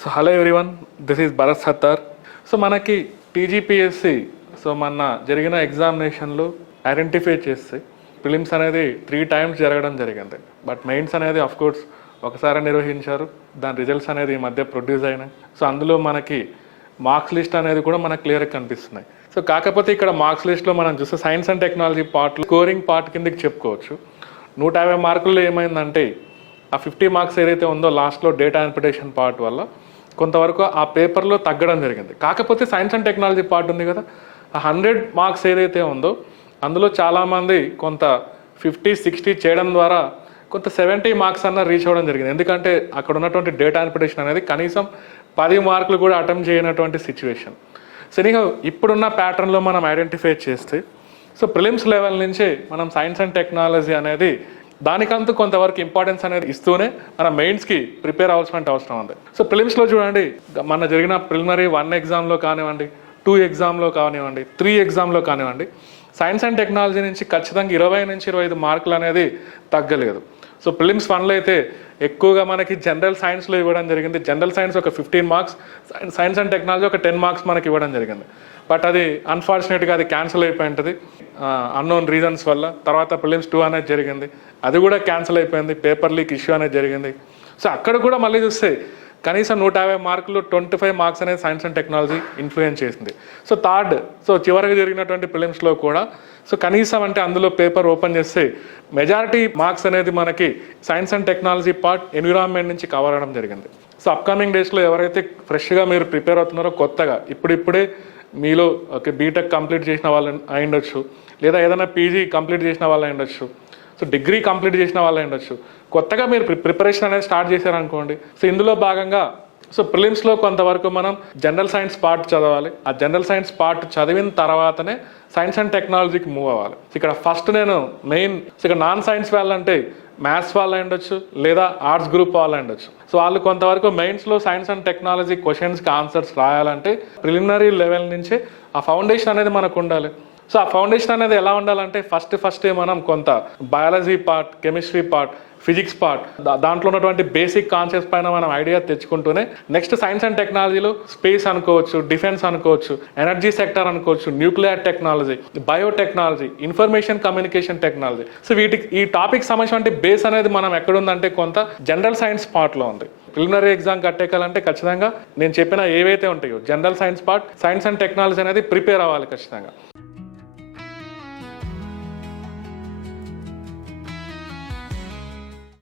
So hello everyone, this is Bharat Sattar. So మనకి TGPSC మొన్న జరిగిన ఎగ్జామినేషన్లో ఐడెంటిఫై చేస్తే ప్రిలిమ్స్ అనేది 3 times జరగడం జరిగింది. బట్ మెయిన్స్ అనేది కోర్స్ ఒకసారి నిర్వహించారు. దాని రిజల్ట్స్ అనేది ఈ మధ్య ప్రొడ్యూస్ అయినాయి. సో అందులో మనకి మార్క్స్ లిస్ట్ అనేది కూడా మనకు క్లియర్గా కనిపిస్తున్నాయి. సో కాకపోతే ఇక్కడ మార్క్స్ లిస్ట్లో మనం చూస్తే సైన్స్ అండ్ టెక్నాలజీ పార్ట్లో స్కోరింగ్ పార్ట్ కిందకి చెప్పుకోవచ్చు. 150 మార్కుల్లో ఏమైందంటే ఆ 50 మార్క్స్ ఏదైతే ఉందో లాస్ట్లో డేటా ఇంటర్ప్రిటేషన్ పార్ట్ వల్ల కొంతవరకు ఆ పేపర్లో తగ్గడం జరిగింది. కాకపోతే సైన్స్ అండ్ టెక్నాలజీ పార్ట్ ఉంది కదా, ఆ 100 మార్క్స్ ఏదైతే ఉందో అందులో చాలామంది కొంత 50-60 చేయడం ద్వారా కొంత 70 మార్క్స్ అన్న రీచ్ అవ్వడం జరిగింది. ఎందుకంటే అక్కడ ఉన్నటువంటి డేటా ఇంటర్ప్రిటేషన్ అనేది కనీసం 10 మార్కులు కూడా అటెంప్ట్ చేయనటువంటి సిచ్యువేషన్. సో ఇప్పుడున్న ప్యాటర్న్లో మనం ఐడెంటిఫై చేస్తే సో ప్రిలిమ్స్ లెవెల్ నుంచే మనం సైన్స్ అండ్ టెక్నాలజీ అనేది దానికంటూ కొంతవరకు ఇంపార్టెన్స్ అనేది ఇస్తూనే మన మెయిన్స్కి ప్రిపేర్ అవ్వాల్సిన అవసరం ఉంది. సో ప్రిలిమ్స్లో చూడండి, మన జరిగిన ప్రిలిమినరీ 1 ఎగ్జామ్లో కానివ్వండి, 2 ఎగ్జామ్లో కానివ్వండి, 3 ఎగ్జామ్లో కానివ్వండి, సైన్స్ అండ్ టెక్నాలజీ నుంచి ఖచ్చితంగా 20-25 మార్కులు అనేది తగ్గలేదు. సో ప్రిలిమ్స్ 1లో అయితే ఎక్కువగా మనకి జనరల్ సైన్స్లో ఇవ్వడం జరిగింది. జనరల్ సైన్స్ ఒక 15 మార్క్స్, సైన్స్ అండ్ టెక్నాలజీ ఒక 10 మార్క్స్ మనకి ఇవ్వడం జరిగింది. బట్ అది అన్ఫార్చునేట్గా అది క్యాన్సిల్ అయిపోయింటుంది అన్నోన్ రీజన్స్ వల్ల. తర్వాత ప్రిలిమ్స్ 2 అనేది జరిగింది, అది కూడా క్యాన్సిల్ అయిపోయింది. పేపర్ లీక్ ఇష్యూ అనేది జరిగింది. సో అక్కడ కూడా మళ్ళీ చూస్తే కనీసం 150 మార్కులు 25 మార్క్స్ అనేది సైన్స్ అండ్ టెక్నాలజీ ఇన్ఫ్లుయెన్స్ చేసింది. సో చివరికి జరిగినటువంటి ప్రిలిమ్స్లో కూడా సో కనీసం అంటే అందులో పేపర్ ఓపెన్ చేస్తే మెజారిటీ మార్క్స్ అనేది మనకి science and technology part, environment నుంచి కవర్ అవ్వడం జరిగింది. సో అప్కమింగ్ డేస్లో ఎవరైతే ఫ్రెష్గా మీరు ప్రిపేర్ అవుతున్నారో, కొత్తగా ఇప్పుడిప్పుడే మీలో బీటెక్ కంప్లీట్ చేసిన వాళ్ళు అయి ఉండొచ్చు, లేదా ఏదైనా పీజీ కంప్లీట్ చేసిన వాళ్ళు అయి ఉండొచ్చు, సో డిగ్రీ కంప్లీట్ చేసిన వాళ్ళు అయి ఉండొచ్చు, కొత్తగా మీరు ప్రిపరేషన్ అనేది స్టార్ట్ చేశారనుకోండి. సో ఇందులో భాగంగా సో ప్రిలిమ్స్లో కొంతవరకు మనం జనరల్ సైన్స్ పార్ట్ చదవాలి. ఆ జనరల్ సైన్స్ పార్ట్ చదివిన తర్వాతనే సైన్స్ అండ్ టెక్నాలజీకి మూవ్ అవ్వాలి. ఇక్కడ ఫస్ట్ నేను మెయిన్ ఇక్కడ నాన్ సైన్స్ వాళ్ళంటే మ్యాథ్స్ వాళ్ళు అయి ఉండొచ్చు, లేదా ఆర్ట్స్ గ్రూప్ వాళ్ళు అయి ఉండొచ్చు. సో వాళ్ళు కొంతవరకు మెయిన్స్లో సైన్స్ అండ్ టెక్నాలజీ క్వశ్చన్స్కి ఆన్సర్స్ రాయాలంటే ప్రిలిమినరీ లెవెల్ నుంచే ఆ ఫౌండేషన్ అనేది మనకు ఉండాలి. సో ఆ ఫౌండేషన్ అనేది ఎలా ఉండాలంటే ఫస్ట్ మనం కొంత biology part, chemistry part, physics part, దాంట్లో ఉన్నటువంటి బేసిక్ కాన్సెప్ట్స్ పైన మనం ఐడియా తెచ్చుకుంటూనే నెక్స్ట్ సైన్స్ అండ్ టెక్నాలజీలో స్పేస్ అనుకోవచ్చు, డిఫెన్స్ అనుకోవచ్చు, ఎనర్జీ సెక్టర్ అనుకోవచ్చు, nuclear technology, biotechnology, information communication technology. So ఈ టాపిక్ సంబంధించిన బేస్ అనేది మనం ఎక్కడుందంటే కొంత జనరల్ సైన్స్ పార్ట్లో ఉంది. ప్రిలిమినరీ ఎగ్జామ్ ఖచ్చితంగా నేను చెప్పిన ఏవైతే ఉంటాయో general science part, science and technology అనేది ప్రిపేర్ అవ్వాలి ఖచ్చితంగా.